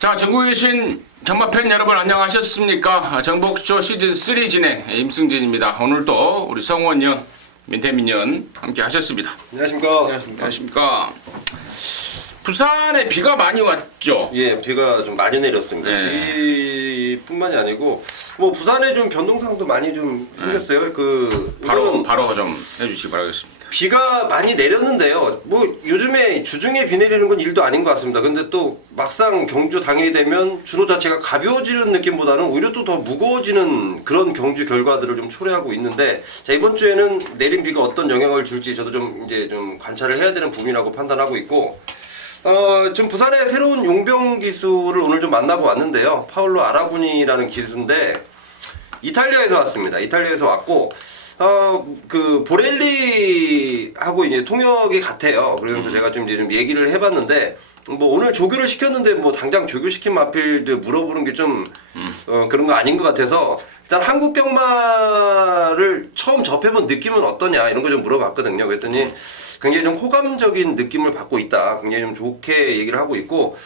자, 전국에 계신 경마팬 여러분 안녕하셨습니까? 정복쇼 시즌3 진행 임승진입니다. 오늘도 우리 성원연, 민태민연 함께 하셨습니다. 안녕하십니까. 안녕하십니까. 부산에 비가 많이 왔죠? 예, 비가 좀 많이 내렸습니다. 네. 비뿐만이 아니고 뭐 부산에 좀 변동사항도 많이 좀 생겼어요. 바로 좀 해주시기 바라겠습니다. 비가 많이 내렸는데요. 뭐 요즘에 주중에 비 내리는 건 일도 아닌 것 같습니다. 근데 또 막상 경주 당일이 되면 주로 자체가 가벼워지는 느낌보다는 오히려 또 더 무거워지는 그런 경주 결과들을 좀 초래하고 있는데, 자, 이번 주에는 내린 비가 어떤 영향을 줄지 저도 좀 이제 좀 관찰을 해야 되는 부분이라고 판단하고 있고, 지금 부산의 새로운 용병 기수를 오늘 좀 만나고 왔는데요. 파울로 아라고니라는 기수인데 이탈리아에서 왔습니다. 이탈리아에서 왔고 그 보렐리하고 이제 통역이 같아요. 그러면서 제가 좀 이제 좀 얘기를 해봤는데, 뭐 오늘 조교를 시켰는데 뭐 당장 조교시킨 마필드 물어보는 게 좀 그런 거 아닌 것 같아서 일단 한국 경마를 처음 접해본 느낌은 어떠냐 이런 거 좀 물어봤거든요. 그랬더니 굉장히 좀 호감적인 느낌을 받고 있다. 굉장히 좀 좋게 얘기를 하고 있고,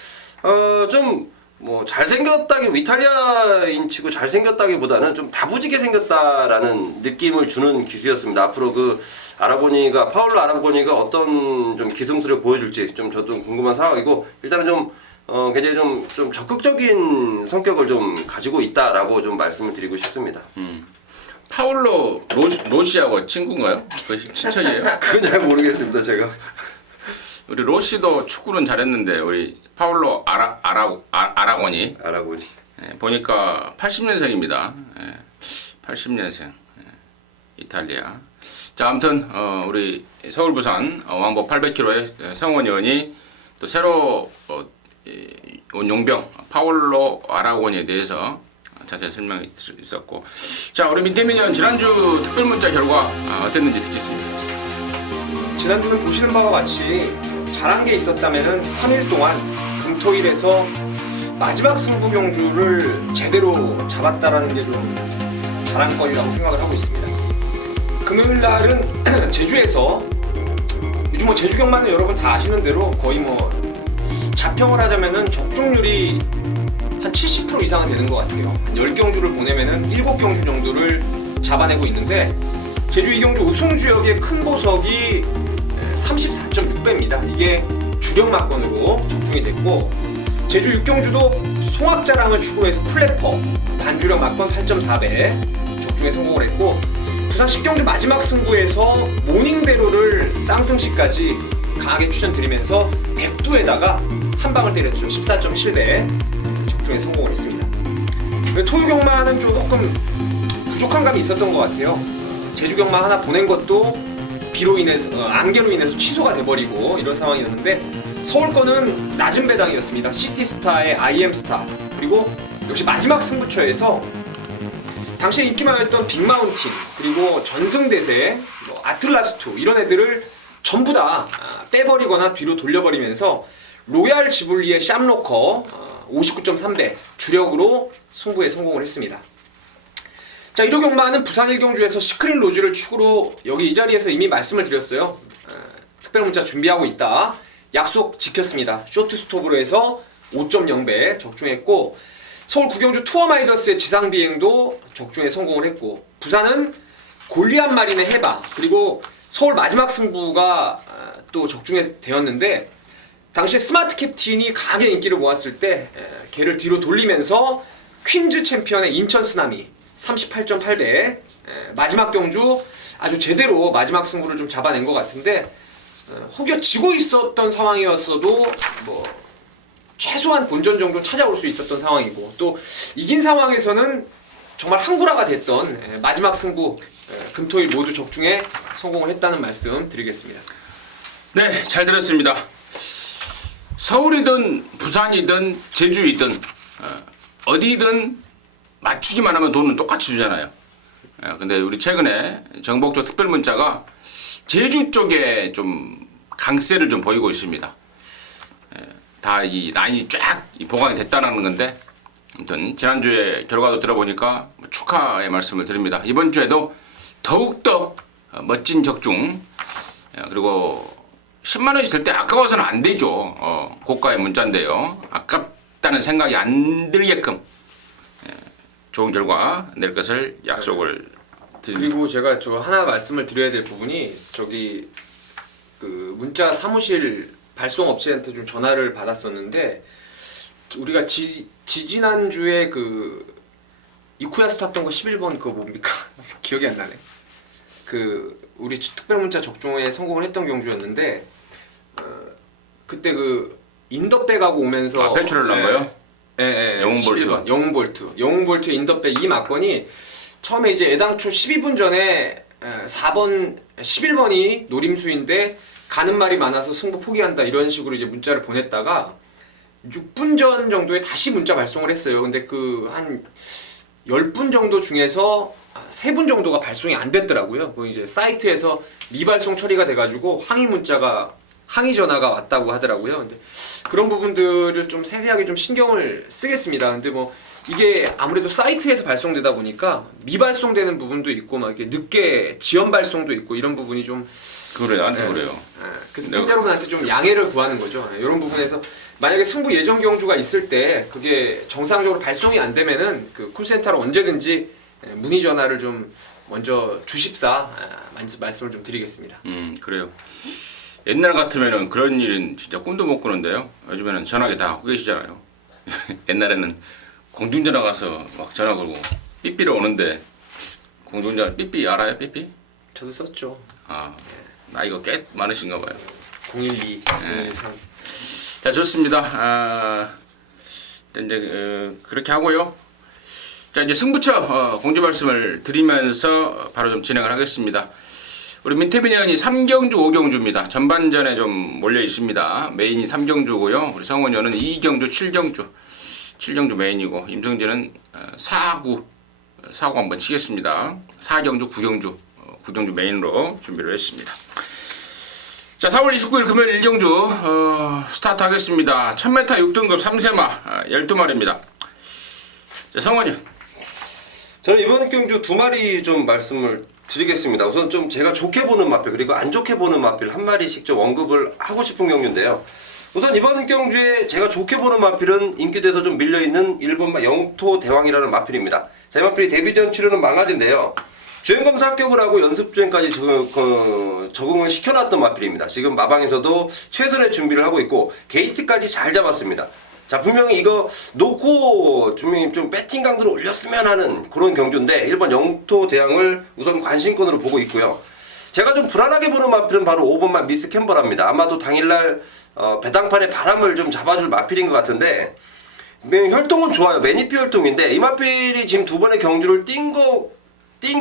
좀 뭐 잘생겼다기, 이탈리아인 치고 잘생겼다기보다는 좀 다부지게 생겼다라는 느낌을 주는 기수였습니다. 앞으로 그 아라고니가, 파울로 아라고니가 어떤 좀 기승술을 보여줄지 좀 저도 궁금한 상황이고, 일단은 좀 굉장히 좀 적극적인 성격을 좀 가지고 있다라고 좀 말씀을 드리고 싶습니다. 파울로 로시하고 친구인가요? 그 친척이에요? 그건 잘 모르겠습니다, 제가. 우리 로시도 축구는 잘했는데 우리 파울로 아라고니 보니까 80년생입니다. 80년생 이탈리아. 자, 아무튼 우리 서울 부산 왕복 800km의 성원 의원이 또 새로 온 용병 파울로 아라고니에 대해서 자세히 설명이 있었고, 자, 우리 민태민 의원 지난주 특별문자 결과 어땠는지 듣겠습니다. 지난주는 보시는 바와 같이 잘한 게 있었다면은 3일 동안 금토일에서 마지막 승부 경주를 제대로 잡았다라는 게 좀 자랑거리라고 생각을 하고 있습니다. 금요일 날은 제주에서, 요즘 뭐 제주 경마는 여러분 다 아시는 대로 거의 뭐 자평을 하자면은 적중률이 한 70% 이상은 되는 것 같아요. 한 10경주를 보내면은 7경주 정도를 잡아내고 있는데, 제주 2경주 우승주역의 큰 보석이 34.6배입니다. 이게 주력 막건으로 적중이 됐고, 제주 6경주도 송악자랑을 축으로 해서 플래퍼 반주력 막건 8.4배 적중에 성공을 했고, 부산 10경주 마지막 승부에서 모닝배로를 쌍승시까지 강하게 추천드리면서 백두에다가 한 방을 때렸죠. 14.7배 적중에 성공을 했습니다. 토요 경마는 조금 부족한 감이 있었던 것 같아요. 제주 경마 하나 보낸 것도 비로 인해서, 안개로 인해서 취소가 돼버리고 이런 상황이었는데, 서울 거는 낮은 배당이었습니다. 시티스타의 IM스타, 그리고 역시 마지막 승부처에서 당시에 인기 많았던 빅마운틴, 그리고 전승대세, 뭐 아틀라스2 이런 애들을 전부 다 빼버리거나 뒤로 돌려버리면서 로얄 지불리의 샴로커 59.3배 주력으로 승부에 성공을 했습니다. 자, 1호 경마는 부산 1경주에서 시크릿 로즈를 축으로 여기 이 자리에서 이미 말씀을 드렸어요. 특별 문자 준비하고 있다. 약속 지켰습니다. 쇼트 스톱으로 해서 5.0배 적중했고, 서울 9경주 투어 마이더스의 지상 비행도 적중에 성공을 했고, 부산은 골리앗 마린의 해바, 그리고 서울 마지막 승부가 또 적중에 되었는데, 당시에 스마트 캡틴이 강하게 인기를 모았을 때 걔를 뒤로 돌리면서 퀸즈 챔피언의 인천 쓰나미 38.8배 마지막 경주 아주 제대로 마지막 승부를 좀 잡아낸 것 같은데, 혹여 지고 있었던 상황이었어도 뭐 최소한 본전 정도 찾아올 수 있었던 상황이고, 또 이긴 상황에서는 정말 항구라가 됐던 마지막 승부 금토일 모두 적중에 성공을 했다는 말씀 드리겠습니다. 네, 잘 들었습니다. 서울이든 부산이든 제주이든 어디든 맞추기만 하면 돈은 똑같이 주잖아요. 근데 우리 최근에 정복조 특별 문자가 제주 쪽에 좀 강세를 좀 보이고 있습니다. 다 이 라인이 쫙 보강이 됐다는 건데, 아무튼 지난주에 결과도 들어보니까 축하의 말씀을 드립니다. 이번 주에도 더욱더 멋진 적중, 그리고 10만 원이 될 때 아까워서는 안 되죠. 고가의 문자인데요. 있다는 생각이 안 들게끔 좋은 결과 낼 것을 약속을 드립니다. 그리고 제가 저 하나 말씀을 드려야 될 부분이 저기 그 문자 사무실 발송 업체한테 좀 전화를 받았었는데 우리가 지지난주에 그 이쿠야스 탔던 거 11번 그거 뭡니까? 기억이 안 나네. 그 우리 특별 문자 적중에 성공을 했던 경주였는데 그때 그 인덕배 가고 오면서 배출을 난 거요? 예, 영웅볼트. 영웅볼트 인덕배 이 막건이 처음에 이제 애당초 12분 전에 4번 11번이 노림수인데 가는 말이 많아서 승부 포기한다 이런 식으로 이제 문자를 보냈다가 6분 전 정도에 다시 문자 발송을 했어요. 근데 그 한 10분 정도 중에서 3분 정도가 발송이 안 됐더라고요. 그 이제 사이트에서 미발송 처리가 돼가지고 항의 전화가 왔다고 하더라고요. 근데 그런 부분들을 좀 세세하게 좀 신경을 쓰겠습니다. 근데 뭐 이게 아무래도 사이트에서 발송되다 보니까 미발송되는 부분도 있고 막 이렇게 늦게 지연 발송도 있고 이런 부분이 좀 그래 나한테 그래요. 그래서 내가- 팬 여러분한테 좀 양해를 구하는 거죠. 이런 부분에서 만약에 승부 예정 경주가 있을 때 그게 정상적으로 발송이 안 되면은 그 콜센터로 언제든지 문의 전화를 좀 먼저 주십사 말씀을 좀 드리겠습니다. 그래요. 옛날 같으면은 그런 일은 진짜 꿈도 못 꾸는데요. 요즘에는 전화기 다 하고 계시잖아요. 옛날에는 공중전화 가서 막 전화 걸고 삐삐를 오는데 공중전화 삐삐 알아요? 삐삐? 저도 썼죠. 아 나이가 꽤 많으신가 봐요. 012, 013. 자 좋습니다. 이제 그렇게 하고요. 자 이제 승부처 공지 말씀을 드리면서 바로 좀 진행을 하겠습니다. 우리 민태빈 의원이 3경주 5경주입니다. 전반전에 좀 몰려 있습니다. 메인이 3경주고요. 우리 성원 의원은 2경주 7경주 메인이고 임성진은 4구 한번 치겠습니다. 4경주 9경주 메인으로 준비를 했습니다. 자 4월 29일 금요일 1경주 스타트 하겠습니다. 1000m 6등급 3세마 12마리입니다. 자 성원 의원. 저는 이번 경주 2마리 좀 말씀을 드리겠습니다. 우선 좀 제가 좋게 보는 마필 그리고 안 좋게 보는 마필 한 마리씩 좀 언급을 하고 싶은 경주인데요. 우선 이번 경주에 제가 좋게 보는 마필은 인기도에서 좀 밀려있는 1번 영토 대왕이라는 마필입니다. 제 마필이 데뷔전 치르는 망아지인데요. 주행검사 합격을 하고 연습주행까지 적응을 시켜놨던 마필입니다. 지금 마방에서도 최선의 준비를 하고 있고 게이트까지 잘 잡았습니다. 자 분명히 이거 놓고 좀 배팅 강도를 올렸으면 하는 그런 경주인데 1번 영토 대왕을 우선 관심권으로 보고 있고요. 제가 좀 불안하게 보는 마필은 바로 5번만 미스 캠버라입니다. 아마도 당일날 배당판에 바람을 좀 잡아줄 마필인 것 같은데 혈통은 좋아요. 매니피 혈통인데 이 마필이 지금 2번의 경주를 뛴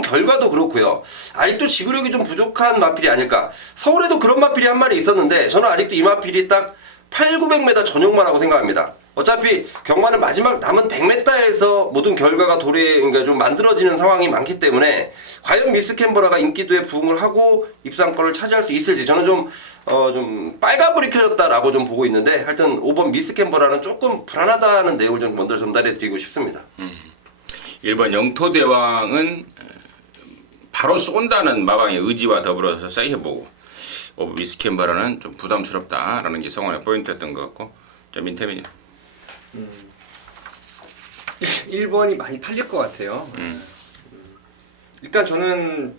결과도 그렇고요. 아직도 지구력이 좀 부족한 마필이 아닐까. 서울에도 그런 마필이 한 마리 있었는데 저는 아직도 이 마필이 딱 8,900m 전용만 하고 생각합니다. 어차피 경마는 마지막 남은 100m에서 모든 결과가 그러니까 좀 만들어지는 상황이 많기 때문에 과연 미스 캔버라가 인기도에 부응을 하고 입상권을 차지할 수 있을지 저는 좀 빨간불이 켜졌다라고 좀 보고 있는데 하여튼 5번 미스 캔버라는 조금 불안하다는 내용을 좀 먼저 전달해 드리고 싶습니다. 1번 영토대왕은 바로 쏜다는 마방의 의지와 더불어서 세게 보고 미스 캠버라는 좀 부담스럽다라는 게 성원의 포인트였던 것 같고 자 민태민이 1번이 많이 팔릴 것 같아요. 일단 저는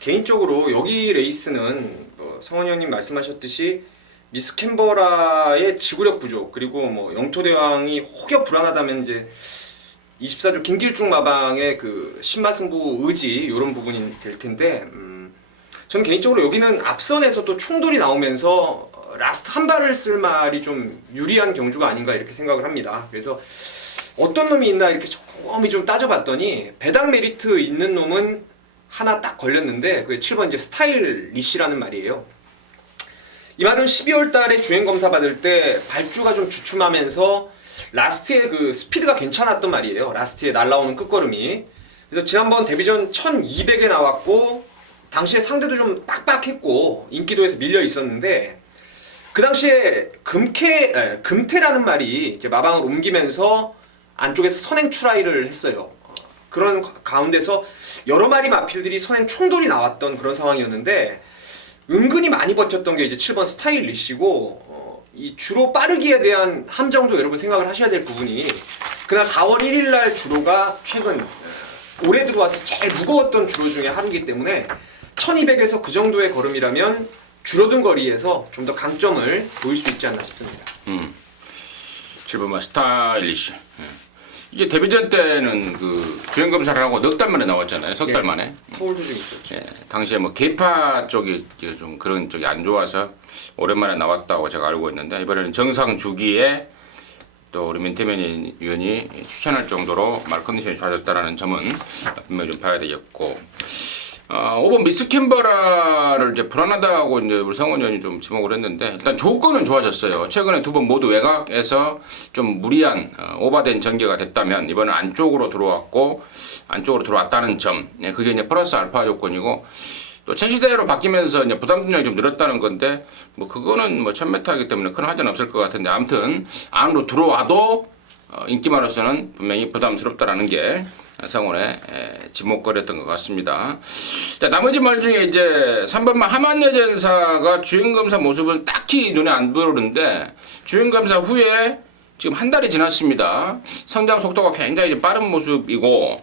개인적으로 여기 레이스는 성원 의원님 말씀하셨듯이 미스 캔버라의 지구력 부족 그리고 뭐 영토대왕이 혹여 불안하다면 이제 24주 김길중 마방의 그 신마승부 의지 이런 부분이 될 텐데 저는 개인적으로 여기는 앞선에서 또 충돌이 나오면서 라스트 한 발을 쓸 말이 좀 유리한 경주가 아닌가 이렇게 생각을 합니다. 그래서 어떤 놈이 있나 이렇게 꼼꼼히 좀 따져봤더니 배당 메리트 있는 놈은 하나 딱 걸렸는데 그게 7번 이제 스타일 리시라는 말이에요. 이 말은 12월 달에 주행 검사 받을 때 발주가 좀 주춤하면서 라스트에 그 스피드가 괜찮았던 말이에요. 라스트에 날라오는 끝걸음이. 그래서 지난번 데뷔전 1200에 나왔고 당시에 상대도 좀 빡빡했고 인기도에서 밀려 있었는데 그 당시에 금태라는 말이 이제 마방을 옮기면서 안쪽에서 선행 추라이를 했어요. 그런 가운데서 여러 마리 마필들이 선행 충돌이 나왔던 그런 상황이었는데 은근히 많이 버텼던 게 이제 7번 스타일리시고 이 주로 빠르기에 대한 함정도 여러분 생각을 하셔야 될 부분이 그날 4월 1일 날 주로가 최근 올해 들어와서 제일 무거웠던 주로 중에 하루이기 때문에 1200에서 그 정도의 걸음이라면 줄어든 거리에서 좀 더 강점을 보일 수 있지 않나 싶습니다. 7번마 스타일리시. 이게 데뷔전 때는 그 주행 검사를 하고 넉 달 만에 나왔잖아요. 석 달 만에. 서울도 좀 있었죠. 예, 당시에 뭐 계파 쪽이 좀 그런 쪽이 안 좋아서 오랜만에 나왔다고 제가 알고 있는데 이번에는 정상 주기에 또 우리 민태민 의원이 추천할 정도로 말 컨디션이 좋아졌다는 점은 분명히 좀 봐야 되겠고 5번 미스 캔버라를 이제 불안하다고 이제 우리 성원 의원이 좀 지목을 했는데 일단 조건은 좋아졌어요. 최근에 두 번 모두 외곽에서 좀 무리한 오버된 전개가 됐다면 이번엔 안쪽으로 들어왔고 안쪽으로 들어왔다는 점, 예, 그게 이제 플러스 알파 조건이고 또 차시대로 바뀌면서 이제 부담 중량이 좀 늘었다는 건데 뭐 그거는 뭐 1000m이기 때문에 큰 화제는 없을 것 같은데 아무튼 안으로 들어와도 인기만으로서는 분명히 부담스럽다라는 게 성원의 지목거리였던 것 같습니다. 자, 나머지 말 중에 이제 3번만 하만여전사가 주행검사 모습은 딱히 눈에 안 들어오는데 주행검사 후에 지금 한 달이 지났습니다. 성장 속도가 굉장히 이제 빠른 모습이고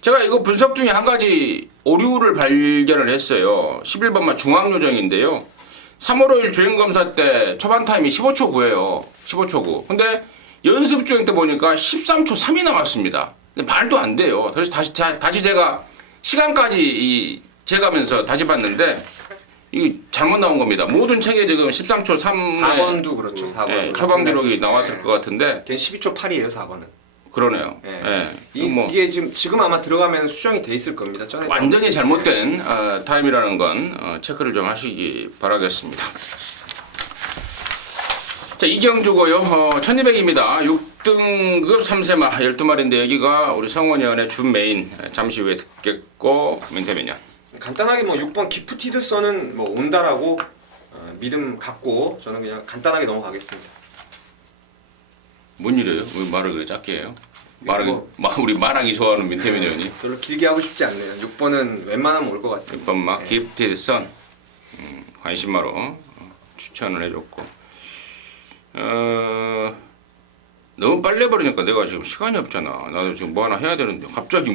제가 이거 분석 중에 한 가지 오류를 발견을 했어요. 11번만 중앙요정인데요. 3월 5일 주행검사 때 초반 타임이 15초 9예요. 15초 9. 근데 연습 주행 때 보니까 13초 3이 나왔습니다. 근데 말도 안 돼요. 그래서 다시 제가 시간까지 재가면서 다시 봤는데 이게 잘못 나온 겁니다. 모든 책에 지금 13초 3. 4번도 그렇죠. 4번. 예, 초반 기록이 나왔을 것 같은데. 걔 12초 8이에요. 4번은. 그러네요. 예. 예. 이게 지금 아마 들어가면 수정이 돼 있을 겁니다. 전에 완전히 잘못된 타임이라는 건 체크를 좀 하시기 바라겠습니다. 자, 이경주고요. 1200입니다. 6등급 3세마 12마리인데 여기가 우리 성원위원의 준 메인 잠시 후에 듣겠고 민태민연. 간단하게 뭐 6번 기프티드선은 뭐 온다라고 믿음 갖고 저는 그냥 간단하게 넘어가겠습니다. 뭔 일이에요? 왜 말을 그렇게 작게 해요? 뭐- 우리 말하기 좋아하는 민태민 의원이 별로 길게 하고 싶지 않네요. 6번은 웬만하면 올 것 같습니다. 6번 막 기프티드 선 관심마로 추천을 해줬고 너무 빨리 해버리니까 내가 지금 시간이 없잖아. 나도 지금 뭐 하나 해야 되는데 갑자기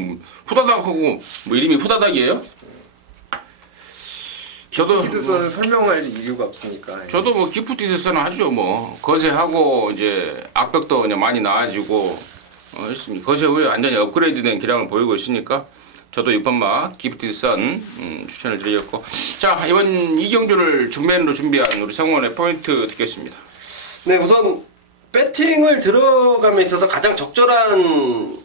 후다닥 하고 뭐 이름이 후다닥이에요? 기프티드선은 설명할 이유가 없으니까. 저도 뭐 기프티드 선 하죠. 뭐 거세하고 이제 악벽도 그냥 많이 나아지고 했습니다. 거세 후에 완전히 업그레이드된 기량을 보이고 있으니까 저도 6번마 기프티드 선 추천을 드리겠고 자 이번 이경주를 준메인으로 준비한 우리 성원의 포인트 듣겠습니다. 네, 우선 배팅을 들어감에 있어서 가장 적절한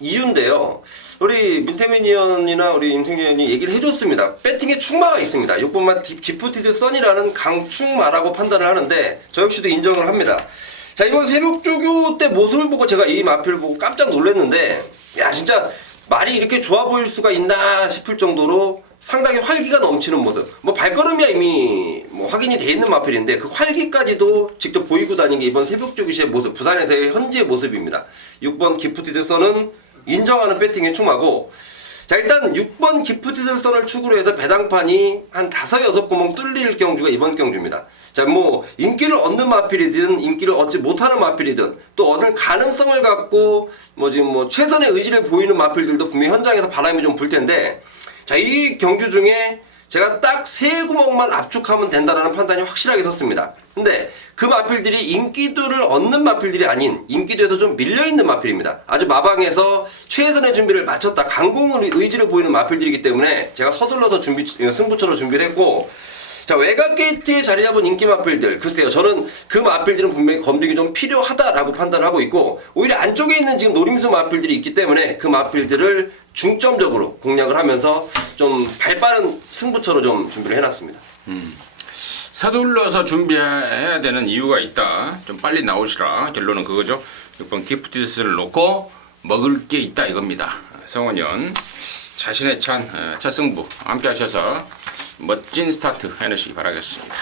이유인데요. 우리 민태민 의원이나 우리 임승진 의원이 얘기를 해줬습니다. 배팅에 충마가 있습니다. 6번만 기프티드 선이라는 강충마라고 판단을 하는데 저 역시도 인정을 합니다. 자, 이번 새벽조교 때 모습을 보고 제가 이 마필을 보고 깜짝 놀랐는데 야 진짜 말이 이렇게 좋아 보일 수가 있나 싶을 정도로 상당히 활기가 넘치는 모습. 뭐 발걸음이야 이미 뭐 확인이 돼 있는 마필인데 그 활기까지도 직접 보이고 다니는 게 이번 새벽조교시의 모습, 부산에서의 현지의 모습입니다. 6번 기프티드 선은 인정하는 배팅의 충마고 자 일단 6번 기프티드 선을 축으로 해서 배당판이 한 5-6구멍 뚫릴 경주가 이번 경주입니다. 자 뭐 인기를 얻는 마필이든 인기를 얻지 못하는 마필이든 또 얻을 가능성을 갖고 뭐 지금 뭐 최선의 의지를 보이는 마필들도 분명히 현장에서 바람이 좀 불 텐데 자 이 경주 중에 제가 딱 3구멍만 압축하면 된다라는 판단이 확실하게 섰습니다. 근데 그 마필들이 인기도를 얻는 마필들이 아닌 인기도에서 좀 밀려있는 마필입니다. 아주 마방에서 최선의 준비를 마쳤다 강공의 의지를 보이는 마필들이기 때문에 제가 서둘러서 승부처로 준비를 했고 자 외곽 게이트에 자리 잡은 인기 마필들 글쎄요 저는 그 마필들은 분명히 검증이 좀 필요하다라고 판단하고 있고 오히려 안쪽에 있는 지금 노림수 마필들이 있기 때문에 그 마필들을 중점적으로 공략을 하면서 좀 발빠른 승부처로 좀 준비를 해놨습니다. 서둘러서 준비해야 되는 이유가 있다. 좀 빨리 나오시라. 결론은 그거죠. 6번 기프티드스를 놓고 먹을 게 있다 이겁니다. 성원현 자신의 첫 승부 함께 하셔서 멋진 스타트 해내시기 바라겠습니다.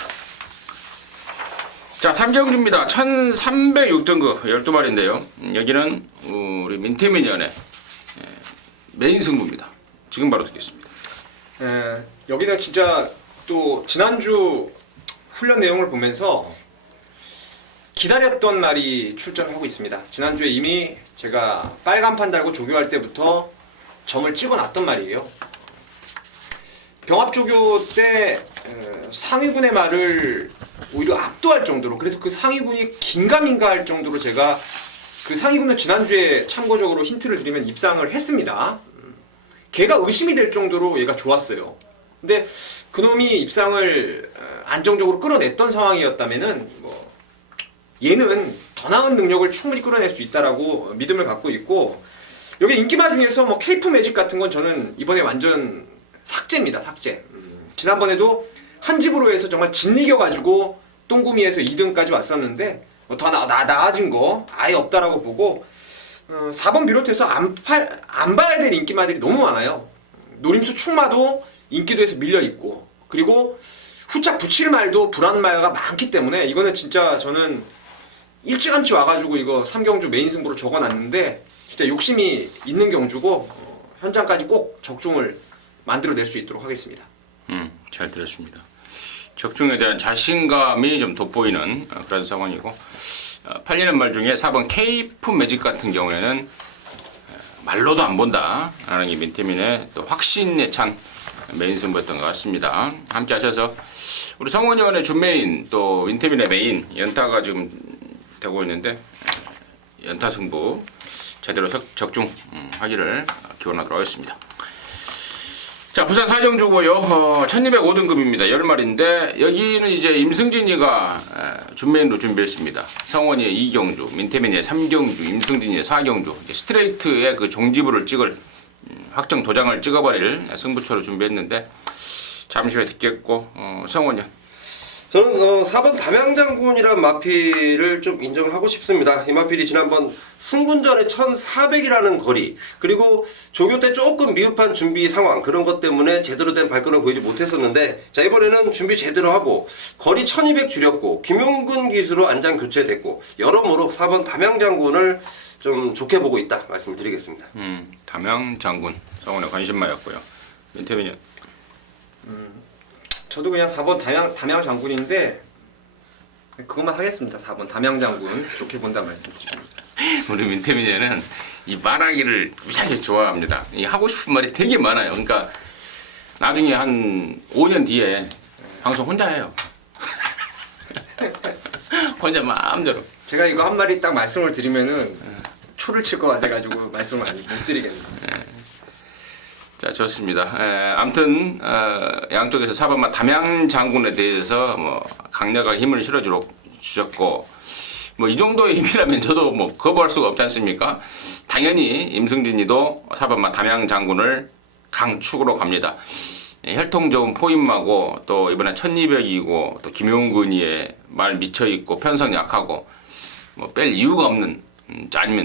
자 3경주입니다. 1306등급 12마리인데요. 여기는 우리 민태민 의원의 메인 승부입니다. 지금 바로 듣겠습니다. 여기는 진짜 또 지난주 훈련 내용을 보면서 기다렸던 말이 출전하고 있습니다. 지난주에 이미 제가 빨간판 달고 조교할 때부터 점을 찍어놨던 말이에요. 병합조교 때 상위군의 말을 오히려 압도할 정도로, 그래서 그 상위군이 긴가민가 할 정도로 제가 그 상위군은 지난주에 참고적으로 힌트를 드리면 입상을 했습니다. 걔가 의심이 될 정도로 얘가 좋았어요. 근데 그놈이 입상을 안정적으로 끌어냈던 상황이었다면은 뭐 얘는 더 나은 능력을 충분히 끌어낼 수 있다라고 믿음을 갖고 있고, 여기 인기마 중에서 뭐 케이프 매직 같은 건 저는 이번에 완전 삭제입니다. 삭제. 지난번에도 한 집으로 해서 정말 짓이겨가지고 똥구미에서 2등까지 왔었는데 더 나아진 거 아예 없다라고 보고, 4번 비롯해서 안 봐야 될 인기마들이 너무 많아요. 노림수 충마도 인기도에서 밀려있고, 그리고 후짝 붙일 말도 불안말가 많기 때문에 이거는 진짜 저는 일찌감치 와가지고 이거 3경주 메인 승부로 적어놨는데 진짜 욕심이 있는 경주고 현장까지 꼭 적중을 만들어낼 수 있도록 하겠습니다. 잘 들었습니다. 적중에 대한 자신감이 좀 돋보이는 그런 상황이고, 팔리는 말 중에 4번 케이프 매직 같은 경우에는 말로도 안 본다 라는 게 민태민의 또 확신에 찬 메인 승부였던 것 같습니다. 함께 하셔서 우리 성원이 형의 준메인 또 민태민의 메인 연타가 지금 되고 있는데 연타 승부 제대로 적중하기를 기원하도록 하겠습니다. 자, 부산 사정주고요. 1205등급입니다. 10마리인데 여기는 이제 임승진이가 준메인으로 준비했습니다. 성원이의 2경주, 민태민의 3경주, 임승진이의 4경주, 스트레이트의 그 종지부를 찍을 확정 도장을 찍어버릴 승부처를 준비했는데 잠시 후에 듣겠고, 성원이 저는 4번 담양장군이라는 마필을 좀 인정을 하고 싶습니다. 이 마필이 지난번 승군전에 1400이라는 거리, 그리고 조교 때 조금 미흡한 준비 상황, 그런 것 때문에 제대로 된 발걸음을 보이지 못했었는데, 자, 이번에는 준비 제대로 하고 거리 1200 줄였고 김용근 기수로 안장 교체됐고, 여러모로 4번 담양장군을 좀 좋게 보고 있다 말씀을 드리겠습니다. 담양장군 성원의 관심마였고요. 민태민이 저도 그냥 4번 담양 장군인데 그것만 하겠습니다. 4번 담양 장군 좋게 본다 말씀드립니다. 우리 민태민이는 이 말하기를 무지하게 좋아합니다. 이 하고 싶은 말이 되게 많아요. 그러니까 나중에 한 5년 뒤에 방송 혼자 해요. 혼자 마음대로. 제가 이거 한 마리 딱 말씀을 드리면은 초를 칠 것 같아가지고 말씀을 못 드리겠네요. 자, 좋습니다. 아무튼 양쪽에서 4번마 담양 장군에 대해서 뭐 강력하게 힘을 실어주셨고, 뭐 이 정도의 힘이라면 저도 뭐 거부할 수가 없지 않습니까? 당연히 임승진이도 4번마 담양 장군을 강축으로 갑니다. 혈통 좋은 포인마고, 또 이번에 1200이고, 또 김용근이의 말 미쳐있고 편성 약하고, 뭐 뺄 이유가 없는,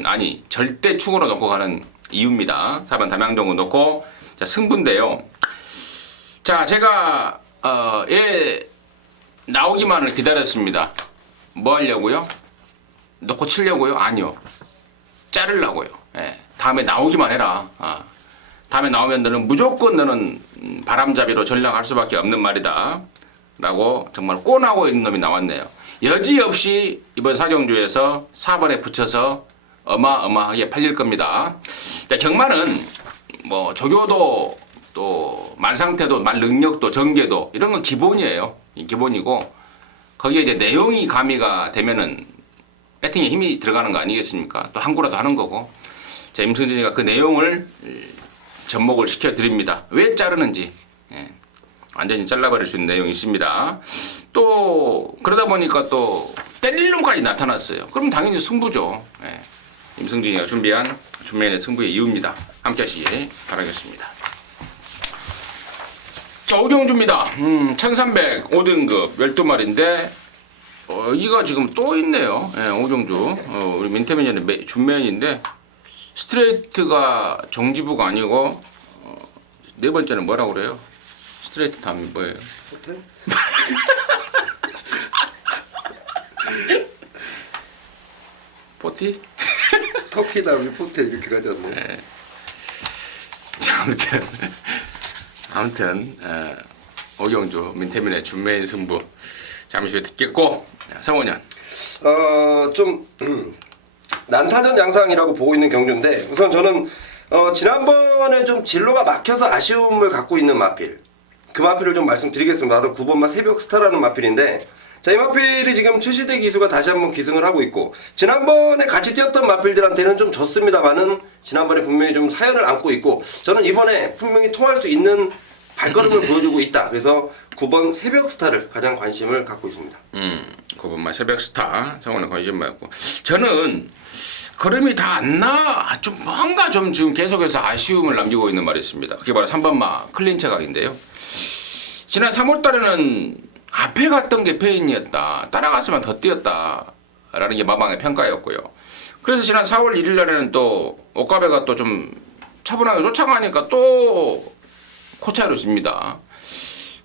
아니 절대 축으로 놓고 가는 이유입니다. 4번 담양 장군 놓고 자, 승부인데요. 자, 제가 얘 나오기만을 기다렸습니다. 뭐 하려고요? 놓고 치려고요? 아니요. 자르려고요. 예, 다음에 나오기만 해라. 다음에 나오면 너는 무조건 너는 바람잡이로 전략할 수밖에 없는 말이다 라고 정말 꼬나고 있는 놈이 나왔네요. 여지없이 이번 사경주에서 4번에 붙여서 어마어마하게 팔릴 겁니다. 자, 경마는 뭐 조교도 또 말 상태도 말 능력도 전개도 이런 건 기본이에요. 기본이고, 거기에 이제 내용이 가미가 되면은 배팅에 힘이 들어가는 거 아니겠습니까? 또 한구라도 하는 거고. 자, 임승진이가 그 내용을 접목을 시켜드립니다. 왜 자르는지. 예, 완전히 잘라버릴 수 있는 내용이 있습니다. 또 그러다 보니까 또 때릴 놈까지 나타났어요. 그럼 당연히 승부죠. 예, 임승진이가 준비한 준메인의 승부의 이유입니다. 함께 하시기 바라겠습니다. 자, 오경주입니다. 1300 5등급 12마리인데 이가 지금 또 있네요. 예, 오경주. 우리 민태민이 준메인인데 스트레이트가 정지부가 아니고 네 번째는 뭐라고 그래요? 스트레이트 다음이 뭐예요? 호텔? 포티? 터키 다음에 호텔 이렇게 가지 않나요? 네. 자, 아무튼 오경주 민태민의 준메인 승부 잠시 후에 듣겠고, 성원현. 좀 난타전 양상이라고 보고 있는 경주인데 우선 저는 지난번에 좀 진로가 막혀서 아쉬움을 갖고 있는 마필 그 마필을 좀 말씀드리겠습니다. 바로 9번마 새벽스타라는 마필인데 자, 이 마필이 지금 최시대 기수가 다시 한번 기승을 하고 있고 지난번에 같이 뛰었던 마필들한테는 좀 졌습니다만은 지난번에 분명히 좀 사연을 안고 있고 저는 이번에 분명히 통할 수 있는 발걸음을 보여주고 있다. 그래서 9번 새벽스타를 가장 관심을 갖고 있습니다. 9번마 새벽스타 성원에 관심 많았고 저는 걸음이 다 안 나. 좀 뭔가 좀 지금 계속해서 아쉬움을 남기고 있는 말이 있습니다. 그게 바로 3번마 클린체각인데요. 지난 3월 달에는 앞에 갔던 게 페인이었다. 따라갔으면 더 뛰었다. 라는 게 마방의 평가였고요. 그래서 지난 4월 1일 날에는 또 오카베가 또 좀 차분하게 쫓아가니까 또 코차이로 집니다.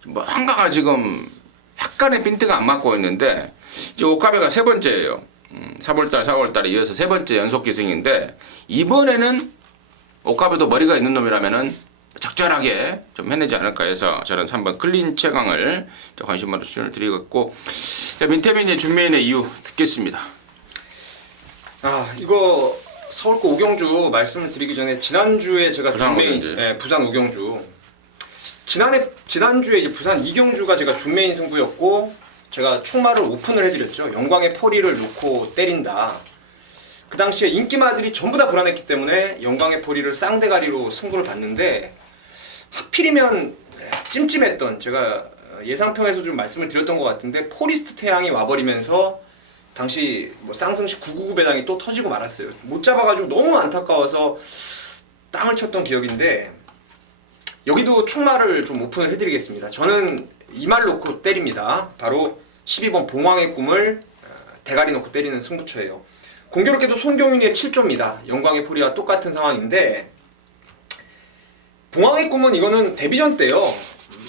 뭔가가 지금 약간의 빈트가 안 맞고 있는데 이제 오카베가 세 번째예요. 3월달, 4월달에 이어서 세 번째 연속 기승인데 이번에는 오카베도 머리가 있는 놈이라면은 적절하게 좀 해내지 않을까 해서 저는 3번 클린 최강을 관심으로 추천을 드리겠고 민태민의 준메인의 이유 듣겠습니다. 이거 서울고 오경주 말씀을 드리기 전에 지난주에 제가 부산 준메인 오경주. 부산 오경주 지난주에 이제 부산 이경주가 제가 준메인 승부였고 제가 충마를 오픈을 해드렸죠. 영광의 포리를 놓고 때린다. 그 당시에 인기마들이 전부 다 불안했기 때문에 영광의 포리를 쌍대가리로 승부를 봤는데 하필이면 찜찜했던 제가 예상평에서 좀 말씀을 드렸던 것 같은데 포리스트 태양이 와버리면서 당시 뭐 쌍승시 999 배당이 또 터지고 말았어요. 못 잡아가지고 너무 안타까워서 땅을 쳤던 기억인데 여기도 충마를 좀 오픈을 해드리겠습니다. 저는 이 말 놓고 때립니다. 바로 12번 봉황의 꿈을 대가리 놓고 때리는 승부처예요. 공교롭게도 손경윤의 7조입니다. 영광의 포리와 똑같은 상황인데 봉황의 꿈은 이거는 데뷔전 때요.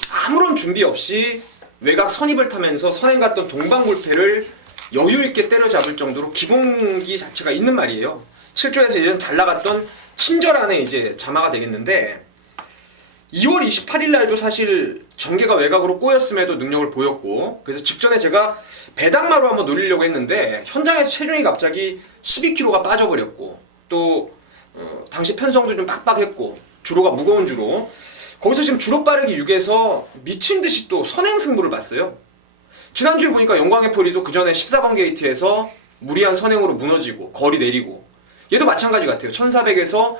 아무런 준비 없이 외곽 선입을 타면서 선행 갔던 동방불패를 여유있게 때려잡을 정도로 기본기 자체가 있는 말이에요. 7조에서 예전 잘 나갔던 친절 안에 이제 자마가 되겠는데 2월 28일 날도 사실 전개가 외곽으로 꼬였음에도 능력을 보였고 그래서 직전에 제가 배당마로 한번 노리려고 했는데 현장에서 체중이 갑자기 12kg가 빠져버렸고 또 당시 편성도 좀 빡빡했고 주로가 무거운 주로 거기서 지금 주로 빠르기 6에서 미친듯이 또 선행 승부를 봤어요. 지난주에 보니까 영광의 포리도 그 전에 14번 게이트에서 무리한 선행으로 무너지고 거리 내리고 얘도 마찬가지 같아요. 1400에서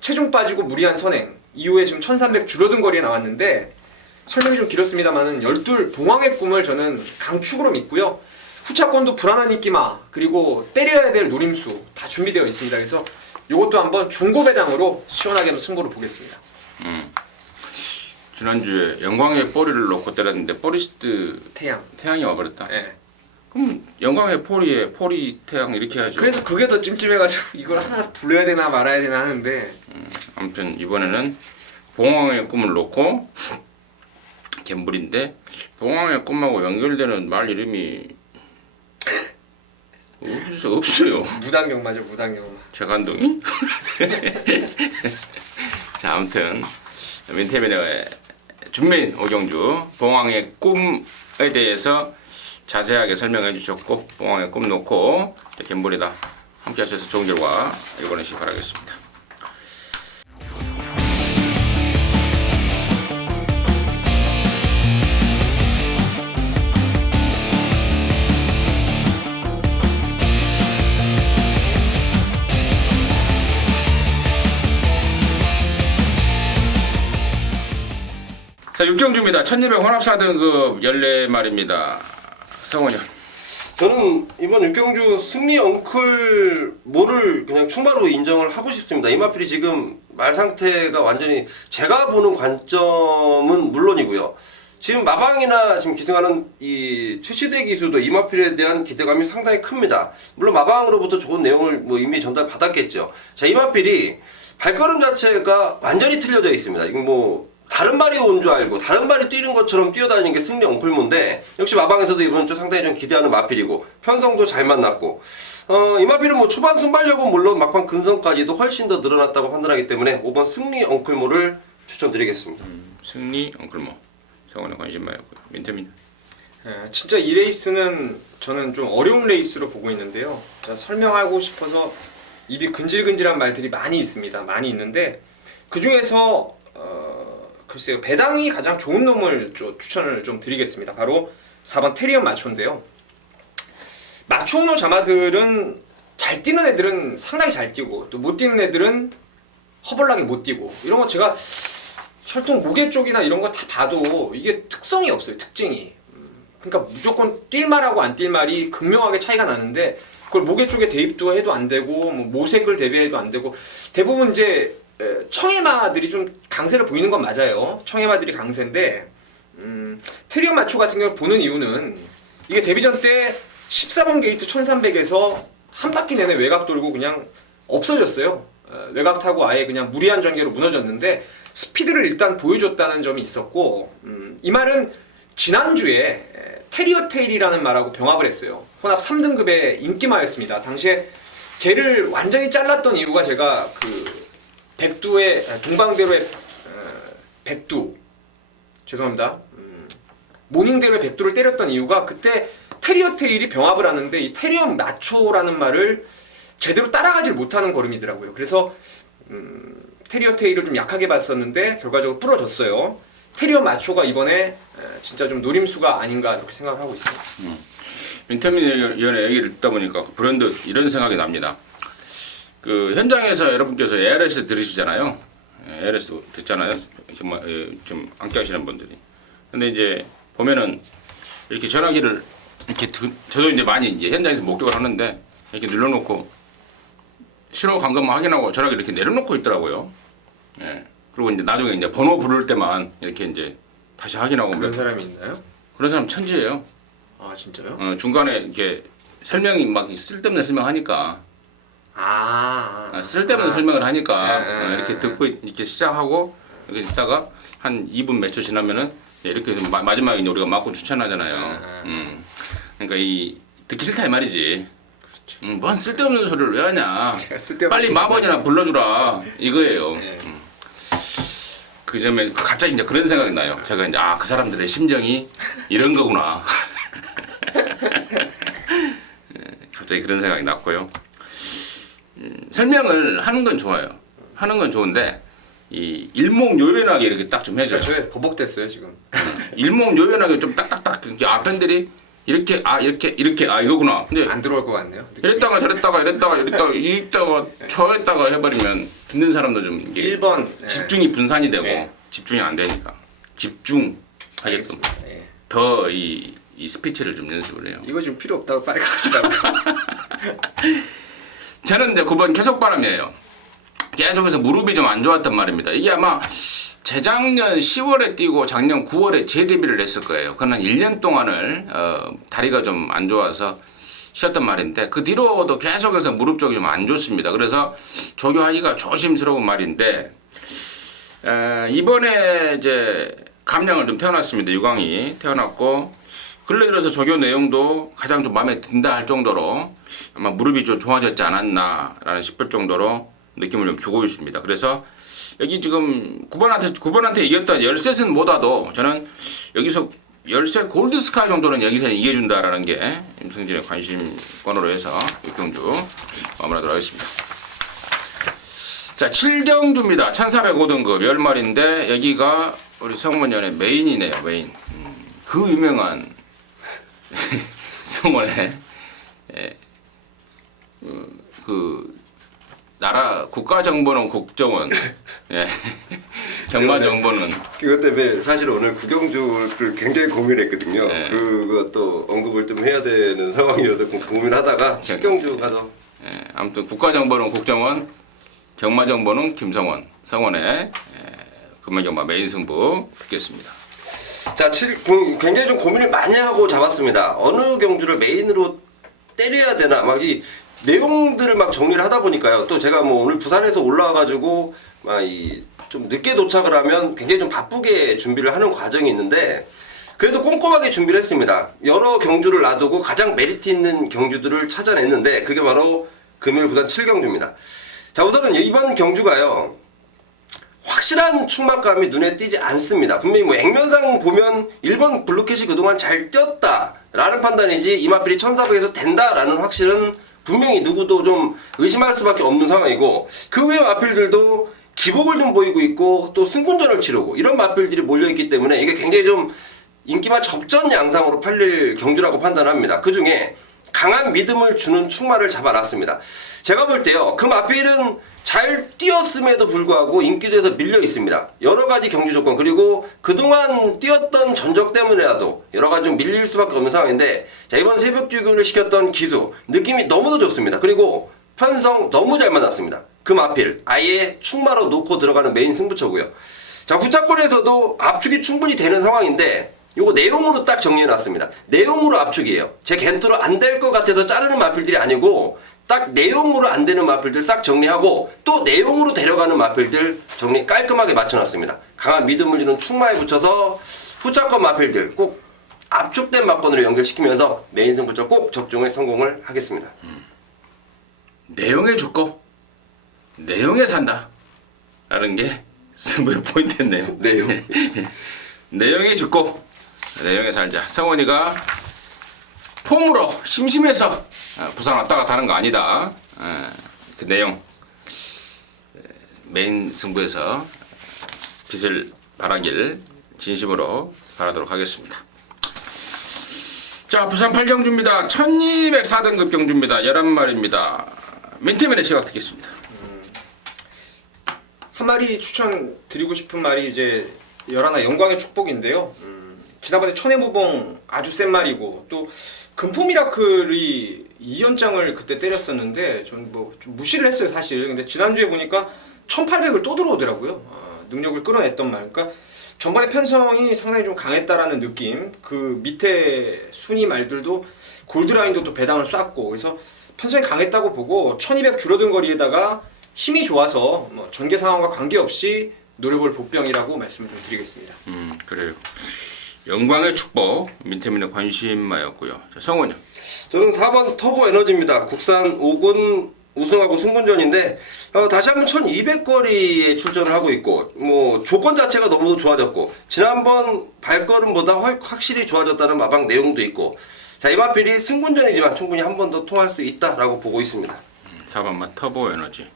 체중 빠지고 무리한 선행 이후에 지금 1300 줄어든 거리에 나왔는데 설명이 좀 길었습니다만은 12 봉황의 꿈을 저는 강축으로 믿고요. 후차권도 불안한 인기마 그리고 때려야 될 노림수 다 준비되어 있습니다. 그래서 이것도 한번 중고 배당으로 시원하게 한번 승부를 보겠습니다. 지난주에 영광의 포리를 놓고 때렸는데 포리스트 태양이 와버렸다. 네. 그럼 영광의 포리에 포리 태양 이렇게 해야죠. 그래서 그게 더 찜찜해가지고 이걸 하나 불러야 되나 말아야 되나 하는데 아무튼 이번에는 봉황의 꿈을 놓고 갬블인데 봉황의 꿈하고 연결되는 말 이름이 없어요. 무당경마죠 무당경마. 최관동이? 자 아무튼 민태민의 준메인 오경주 봉황의 꿈에 대해서 자세하게 설명해 주셨고 봉황의 꿈 놓고 갬블이다 함께 하셔서 좋은 결과 이뤄내시기 바라겠습니다. 자, 6경주입니다. 1200 혼합 4등급 14마리입니다. 성원이 저는 이번 육경주 승리 엉클 모를 그냥 충마로 인정을 하고 싶습니다. 이 마필이 지금 말 상태가 완전히 제가 보는 관점은 물론이고요. 지금 마방이나 지금 기승하는 이 최시대 기수도 이 마필에 대한 기대감이 상당히 큽니다. 물론 마방으로부터 좋은 내용을 뭐 이미 전달 받았겠죠. 자, 이 마필이 발걸음 자체가 완전히 틀려져 있습니다. 이건 뭐 다른 말이 온 줄 알고 다른 말이 뛰는 것처럼 뛰어다니는 게 승리 엉클모인데 역시 마방에서도 이번 주 상당히 좀 기대하는 마필이고 편성도 잘 만났고 이 마필은 뭐 초반 순발력은 물론 막판 근성까지도 훨씬 더 늘어났다고 판단하기 때문에 5번 승리 엉클모를 추천드리겠습니다. 승리 엉클모 성원에 관심 많았고요. 민태민 진짜 이 레이스는 저는 좀 어려운 레이스로 보고 있는데요. 제가 설명하고 싶어서 입이 근질근질한 말들이 많이 있습니다. 많이 있는데 그 중에서 글쎄요, 배당이 가장 좋은 놈을 추천을 좀 드리겠습니다. 바로 4번 테리엄 마초인데요. 마초노 자마들은 잘 뛰는 애들은 상당히 잘 뛰고 또 못 뛰는 애들은 허벌나게 못 뛰고 이런 거 제가 혈통 무게 쪽이나 이런 거 다 봐도 이게 특성이 없어요. 특징이. 그러니까 무조건 뛸 말하고 안 뛸 말이 극명하게 차이가 나는데 그걸 모계 쪽에 대입도 해도 안 되고 뭐 모색을 대비해도 안 되고 대부분 이제 청해마들이 좀 강세를 보이는 건 맞아요. 청해마들이 강세인데 테리엄 마초 같은 경우 보는 이유는 이게 데뷔전 때 14번 게이트 1300에서 한 바퀴 내내 외곽 돌고 그냥 없어졌어요. 외곽 타고 아예 그냥 무리한 전개로 무너졌는데 스피드를 일단 보여줬다는 점이 있었고 이 말은 지난주에 테리어 테일이라는 말하고 병합을 했어요. 혼합 3등급의 인기마였습니다. 당시에 걔를 완전히 잘랐던 이유가 제가 그 백두의 동방대로의 백두 죄송합니다. 모닝대로의 백두를 때렸던 이유가 그때 테리어 테일이 병합을 하는데 이 테리엄 마초라는 말을 제대로 따라가질 못하는 걸음이더라고요. 그래서 테리어 테일을 좀 약하게 봤었는데 결과적으로 부러졌어요. 테리어 마초가 이번에 진짜 좀 노림수가 아닌가 이렇게 생각을 하고 있습니다. 민태민 위원의 얘기를 듣다 보니까 브랜드 이런 생각이 납니다. 그 현장에서 여러분께서 ARS 들으시잖아요. ARS 듣잖아요. 정말 좀 함께 하시는 분들이. 근데 이제 보면은 이렇게 전화기를 이렇게 저도 이제 많이 이제 현장에서 목격을 하는데 이렇게 눌러놓고 신호 간 것만 확인하고 전화기 이렇게 내려놓고 있더라고요. 예. 그리고 이제 나중에 이제 번호 부를 때만 이렇게 이제 다시 확인하고 그런 사람이 있나요? 그런 사람 천지예요. 아 진짜요? 중간에 이렇게 설명이 막 쓸데없는 설명하니까 쓸데없는 설명을 하니까 이렇게 듣고 이렇게 시작하고 이렇게 있다가 한 2분 몇 초 지나면은 이렇게 마지막에 이제 우리가 맞고 추천하잖아요. 그러니까 이 듣기 싫다 이 말이지. 그렇죠. 뭔 쓸데없는 소리를 왜 하냐. 빨리 얘기인데. 마번이나 불러주라 이거예요. 네. 그 점에 갑자기 이제 그런 생각이 나요. 제가 이제 그 사람들의 심정이 이런 거구나. 갑자기 그런 생각이 났고요. 설명을 하는 건 좋아요. 하는 건 좋은데 이 일목요연하게 이렇게 딱 좀 해줘요. 저에 버벅댔어요 지금. 일목요연하게 좀 딱딱딱 이렇게 팬들이 이렇게 이거구나. 근데 안 들어올 것 같네요. 이랬다가 저랬다가 이랬다가 저랬다가 해버리면 듣는 사람도 좀 이게 1번 집중이 분산이 되고 네. 집중이 안 되니까 집중하게끔 알겠습니다. 예. 더 이 스피치를 좀 연습을 해요. 이거 좀 필요 없다고 빨리 가시라고. 저는 이제 9번 계속바람이에요. 계속해서 무릎이 좀 안 좋았단 말입니다. 이게 아마 재작년 10월에 뛰고 작년 9월에 재데뷔를 했을 거예요. 그건 한 1년 동안을 다리가 좀 안 좋아서 쉬었단 말인데 그 뒤로도 계속해서 무릎 쪽이 좀 안 좋습니다. 그래서 조교하기가 조심스러운 말인데 이번에 이제 감량을 좀 태어났습니다. 유광이 태어났고 근래 들어서 조교 내용도 가장 좀 마음에 든다 할 정도로 아마 무릎이 좀 좋아졌지 않았나라는 싶을 정도로 느낌을 좀 주고 있습니다. 그래서 여기 지금 9번한테 이겼던 13은 못와도 저는 여기서 13 골드스카 정도는 여기서 이겨준다라는 게 임승진의 관심권으로 해서 육경주 마무리하도록 하겠습니다. 자, 7경주입니다. 1405등급 10마리인데 여기가 우리 성원연의 메인이네요. 메인. 그 유명한 성원의 그 나라 국가정보는 국정원, 예. 경마정보는 그것 때문에 사실 오늘 구경주를 굉장히 고민했거든요. 네. 그것도 언급을 좀 해야 되는 상황이어서 고민하다가 식경주가 더 예. 아무튼 국가정보는 국정원, 경마정보는 김성원, 성원의 금마경마 메인 승부 듣겠습니다. 자, 굉장히 좀 고민을 많이 하고 잡았습니다. 어느 경주를 메인으로 때려야 되나 막 이 내용들을 막 정리를 하다 보니까요. 또 제가 뭐 오늘 부산에서 올라와가지고 막 좀 늦게 도착을 하면 굉장히 좀 바쁘게 준비를 하는 과정이 있는데 그래도 꼼꼼하게 준비를 했습니다. 여러 경주를 놔두고 가장 메리트 있는 경주들을 찾아냈는데 그게 바로 금요일 부산 7경주입니다. 자, 우선은 이번 경주가요. 확실한 충만감이 눈에 띄지 않습니다. 분명히 뭐 액면상 보면 1번 블루캣이 그동안 잘 뛰었다라는 판단이지 이 마필이 1400에서 된다라는 확실은 분명히 누구도 좀 의심할 수밖에 없는 상황이고, 그 외의 마필들도 기복을 좀 보이고 있고 또 승군전을 치르고 이런 마필들이 몰려있기 때문에 이게 굉장히 좀 인기만 접전 양상으로 팔릴 경주라고 판단합니다. 그 중에 강한 믿음을 주는 충마를 잡아놨습니다. 제가 볼 때요, 그 마필은 잘 뛰었음에도 불구하고 인기도에서 밀려 있습니다. 여러 가지 경주 조건, 그리고 그동안 뛰었던 전적 때문에라도 여러 가지 좀 밀릴 수밖에 없는 상황인데, 자, 이번 새벽주교를 시켰던 기수 느낌이 너무도 좋습니다. 그리고 편성 너무 잘 맞았습니다. 그 마필 아예 충마로 놓고 들어가는 메인 승부처고요. 자, 후차권에서도 압축이 충분히 되는 상황인데 요거 내용으로 딱 정리해놨습니다. 내용으로 압축이에요. 제 겐토로 안 될 것 같아서 자르는 마필들이 아니고 딱 내용으로 안 되는 마필들 싹 정리하고 또 내용으로 데려가는 마필들 정리 깔끔하게 맞춰놨습니다. 강한 믿음을 주는 충마에 붙여서 후차권 마필들 꼭 압축된 막번으로 연결시키면서 메인 승부처 꼭 적중에 성공을 하겠습니다. 내용에 죽고 내용에 산다 라는 게 승부의 포인트였네요. 내용. 내용에 죽고 내용에 살자. 성원이가 폼으로 심심해서 부산 왔다 갔다 하는 거 아니다. 그 내용 메인 승부에서 빛을 발하길 진심으로 바라도록 하겠습니다. 자, 부산 8경주입니다. 1204등급 경주입니다. 11마리입니다. 민태면의 시각 듣겠습니다. 한 마리 추천드리고 싶은 말이 이제 열하나 영광의 축복인데요. 지난번에 천혜무봉 아주 센 말이고 또 금포미라클이 2연장을 그때 때렸었는데 전 뭐 좀 무시를 했어요 사실. 근데 지난주에 보니까 1800을 또 들어오더라고요. 능력을 끌어냈던 말. 그러니까 전반에 편성이 상당히 좀 강했다라는 느낌. 그 밑에 순위 말들도 골드라인도 또 배당을 쐈고, 그래서 편성이 강했다고 보고 1200 줄어든 거리에다가 힘이 좋아서 뭐 전개 상황과 관계없이 노려볼 복병이라고 말씀을 좀 드리겠습니다. 그래요. 영광의 축복 민태민의 관심마였고요. 자, 성원이요. 저는 4번 터보 에너지입니다. 국산 5군 우승하고 승군전인데 다시 한번 1200거리에 출전을 하고 있고, 뭐 조건 자체가 너무 좋아졌고 지난번 발걸음보다 확실히 좋아졌다는 마방 내용도 있고, 자, 이 마필이 승군전이지만 충분히 한 번 더 통할 수 있다라고 보고 있습니다. 4번마 터보 에너지.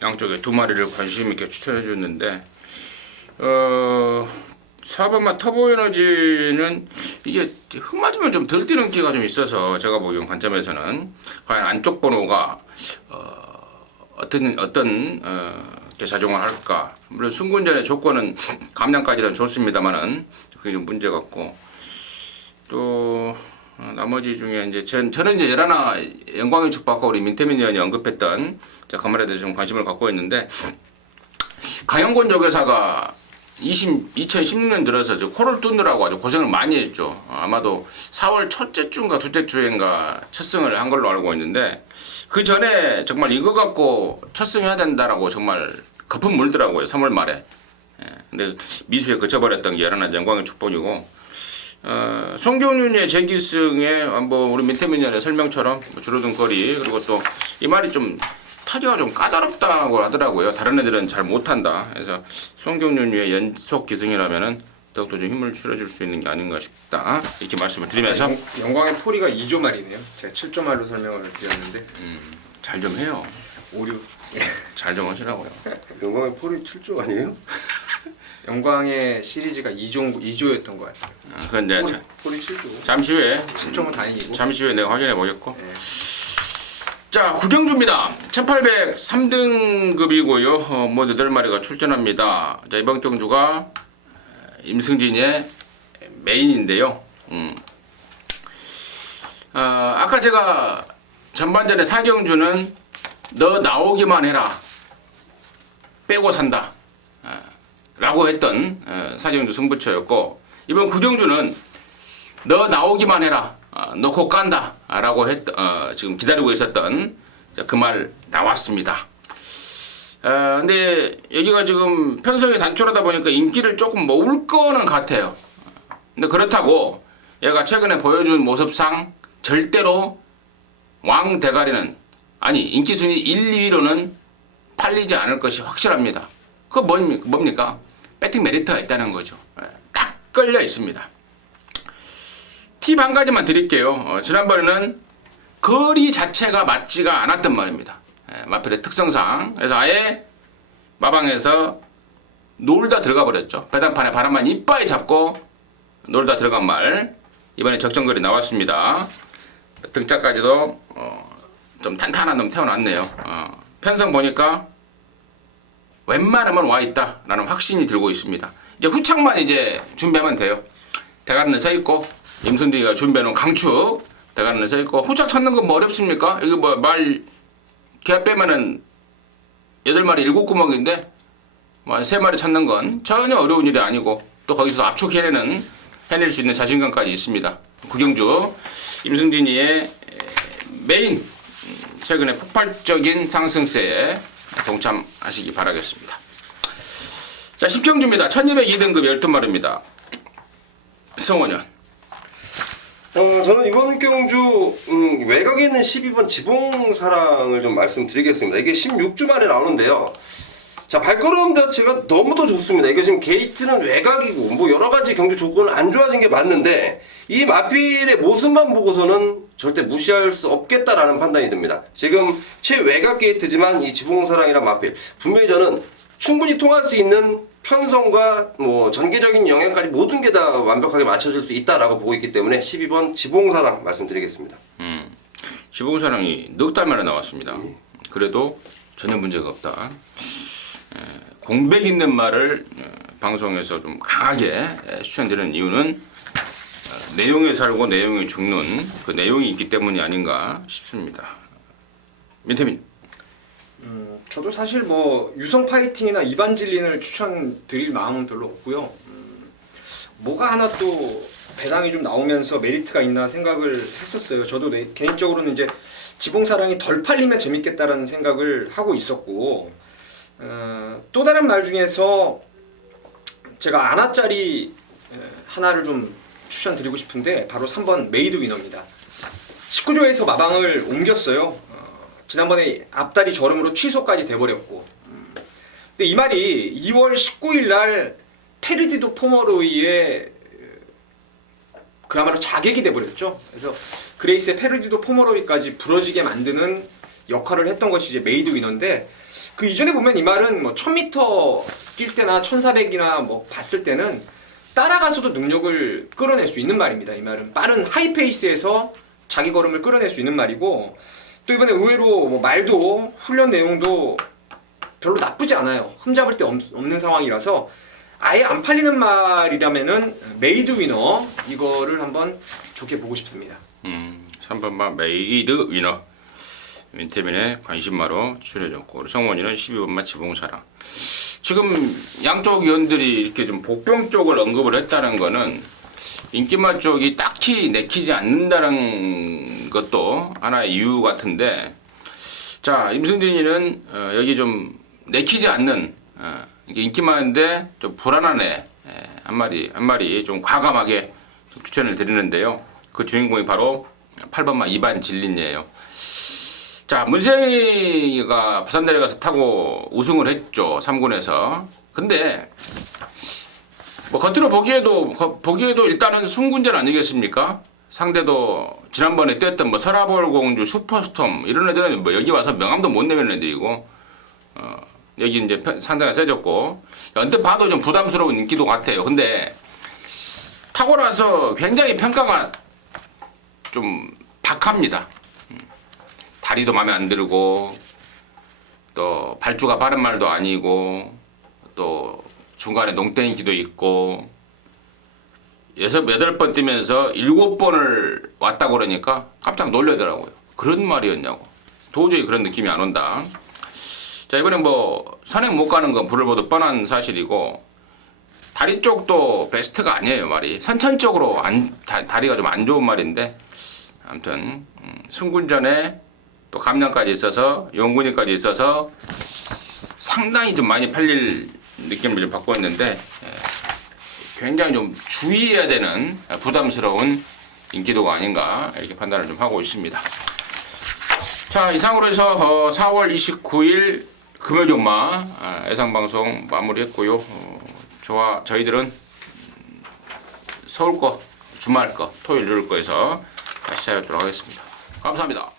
양쪽에 두 마리를 관심 있게 추천해 줬는데 4번마 터보 에너지는 이게 흙 맞으면 좀 덜 뛰는 기가 좀 있어서 제가 보기엔 관점에서는 과연 안쪽 번호가 어떤 게 작용을 할까. 물론 승군전의 조건은 감량까지는 좋습니다만은 그게 좀 문제 같고, 또 나머지 중에 이제 저는 이제 열하나 영광의 축복과 우리 민태민 의원이 언급했던 그 말에 대해서 좀 관심을 갖고 있는데, 강영권 조교사가 2016년 들어서 코를 뚫느라고 아주 고생을 많이 했죠. 아마도 4월 첫째 주인가 둘째 주인가 첫 승을 한 걸로 알고 있는데, 그 전에 정말 이거 갖고 첫 승해야 된다라고 정말 거품 물더라고요. 3월 말에. 근데 미수에 그쳐버렸던 게 열하나 영광의 축복이고, 송경윤의 재기승에 뭐 우리 민태민연의 설명처럼 뭐 줄어든 거리, 그리고 또 이 말이 좀 타기가 좀 까다롭다고 하더라고요. 다른 애들은 잘 못한다. 그래서 송경윤의 연속 기승이라면은 더욱더 좀 힘을 실어줄 수 있는 게 아닌가 싶다. 이렇게 말씀을 드리면서 영광의 포리가 2조 말이네요. 제가 7조 말로 설명을 드렸는데 잘 좀 해요. 오류. 잘 좀 하시라고요. 영광의 폴이 7조 아니에요? 영광의 시리즈가 2조였던 것 같아요. 그건 이제 폴이 7조. 잠시 후에 7조면 다행이고. 잠시 후에 내가 확인해 보겠고. 네. 자, 구경주입니다. 1803등급이고요. 뭐 8마리가 출전합니다. 자, 이번 경주가 임승진의 메인인데요. 아까 제가 전반전에 4경주는 너 나오기만 해라, 빼고 산다 라고 했던 4경주 승부처였고, 이번 9경주는 너 나오기만 해라, 놓고 깐다 라고 지금 기다리고 있었던 그 말 나왔습니다. 근데 여기가 지금 편성이 단촐하다 보니까 인기를 조금 모을 거는 같아요. 근데 그렇다고 얘가 최근에 보여준 모습상 절대로 왕 대가리는, 아니 인기 순위 1, 2위로는 팔리지 않을 것이 확실합니다. 그거 뭡니까? 배팅 메리트가 있다는 거죠. 딱 걸려 있습니다. 팁 한 가지만 드릴게요. 지난번에는 거리 자체가 맞지가 않았단 말입니다. 마필의 특성상. 그래서 아예 마방에서 놀다 들어가 버렸죠. 배당판에 바람만 이빠이 잡고 놀다 들어간 말. 이번에 적정거리 나왔습니다. 등짝까지도 좀 탄탄한 놈 태워놨네요. 편성 보니까 웬만하면 와 있다라는 확신이 들고 있습니다. 이제 후착만 이제 준비하면 돼요. 대가리는 서 있고 임승진이가 준비해놓은 강축 대가리는 서 있고 후착 찾는 건 뭐 어렵습니까? 이거 뭐 말 기아 빼면은 8마리 7구멍인데 뭐 3마리 찾는 건 전혀 어려운 일이 아니고 또 거기서 해낼 수 있는 자신감까지 있습니다. 구경주 임승진이의 메인 최근에 폭발적인 상승세에 동참하시기 바라겠습니다. 자, 10경주입니다. 1202등급 12마리입니다. 성원현. 저는 이번 경주 외곽에 있는 12번 지봉사랑을 좀 말씀드리겠습니다. 이게 16주 만에 나오는데요. 자, 발걸음 자체가 너무도 좋습니다. 이게 지금 게이트는 외곽이고 뭐 여러 가지 경주 조건은 안 좋아진 게 맞는데 이 마필의 모습만 보고서는 절대 무시할 수 없겠다라는 판단이 듭니다. 지금 최외곽 게이트지만 이 지봉사랑이랑 마필 분명히 저는 충분히 통할 수 있는 편성과 뭐 전개적인 영향까지 모든 게 다 완벽하게 맞춰질 수 있다라고 보고 있기 때문에 12번 지봉사랑 말씀드리겠습니다. 지봉사랑이 넉 달 만에 나왔습니다. 그래도 전혀 문제가 없다. 공백 있는 말을 방송에서 좀 강하게 추천드리는 이유는 내용에 살고 내용에 죽는 그 내용이 있기 때문이 아닌가 싶습니다. 민태민. 저도 사실 뭐 유성 파이팅이나 이반질린을 추천드릴 마음은 별로 없고요. 뭐가 하나 또 배당이 좀 나오면서 메리트가 있나 생각을 했었어요. 저도 개인적으로는 이제 지봉사랑이 덜 팔리면 재밌겠다라는 생각을 하고 있었고, 또 다른 말 중에서 제가 아나짜리 하나를 좀 추천드리고 싶은데 바로 3번 메이드 위너입니다. 19조에서 마방을 옮겼어요. 지난번에 앞다리 저름으로 취소까지 돼버렸고, 근데 이 말이 2월 19일 날 페르디도 포머로이의 그야말로 자객이 돼버렸죠. 그래서 그레이스의 페르디도 포머로이까지 부러지게 만드는 역할을 했던 것이 이제 메이드 위너인데, 그 이전에 보면 이 말은 뭐 1000m 뛸 때나 1400이나 뭐 봤을 때는 따라가서도 능력을 끌어낼 수 있는 말입니다. 이 말은 빠른 하이페이스에서 자기 걸음을 끌어낼 수 있는 말이고, 또 이번에 의외로 뭐 말도 훈련 내용도 별로 나쁘지 않아요. 흠잡을 데 없는 상황이라서 아예 안 팔리는 말이라면은 메이드 위너 이거를 한번 좋게 보고 싶습니다. 3번만 메이드 위너. 민태민의 관심마로 추천해줬고, 성원이는 12번만 지봉사랑. 지금 양쪽 위원들이 이렇게 좀 복병 쪽을 언급을 했다는 거는 인기마 쪽이 딱히 내키지 않는다는 것도 하나의 이유 같은데, 자, 임승진이는 여기 좀 내키지 않는 인기마인데 좀 불안한 애 한 마리 좀 과감하게 좀 추천을 드리는데요. 그 주인공이 바로 8번마 이반질린이에요. 자, 문세희가 부산 내려가서 타고 우승을 했죠. 3군에서. 근데 뭐 겉으로 보기에도 일단은 승군전 아니겠습니까? 상대도 지난번에 뛰었던 뭐 서라볼 공주, 슈퍼스톰 이런 애들은 뭐 여기 와서 명함도 못 내면 애들이고, 여기 이제 상당히 세졌고, 언뜻 봐도 좀 부담스러운 인기도 같아요. 근데 타고 나서 굉장히 평가가 좀 박합니다. 다리도 마음에 안 들고, 또 발주가 빠른 말도 아니고, 또 중간에 농땡이기도 있고, 8번 뛰면서 7번을 왔다 그러니까 깜짝 놀라더라고요. 그런 말이었냐고. 도저히 그런 느낌이 안 온다. 자, 이번엔 뭐 선행 못 가는 건 불을 보듯 뻔한 사실이고, 다리 쪽도 베스트가 아니에요, 말이. 선천적으로 다리가 좀 안 좋은 말인데, 아무튼 승군전에 또 감량까지 있어서 용군이까지 있어서 상당히 좀 많이 팔릴 느낌을 좀 받고 있는데, 굉장히 좀 주의해야 되는 부담스러운 인기도가 아닌가 이렇게 판단을 좀 하고 있습니다. 자, 이상으로 해서 4월 29일 금요정마 예상방송 마무리했고요. 저희들은 서울 거, 주말 거, 토요일 일요일 거에서 다시 찾아뵙도록 하겠습니다. 감사합니다.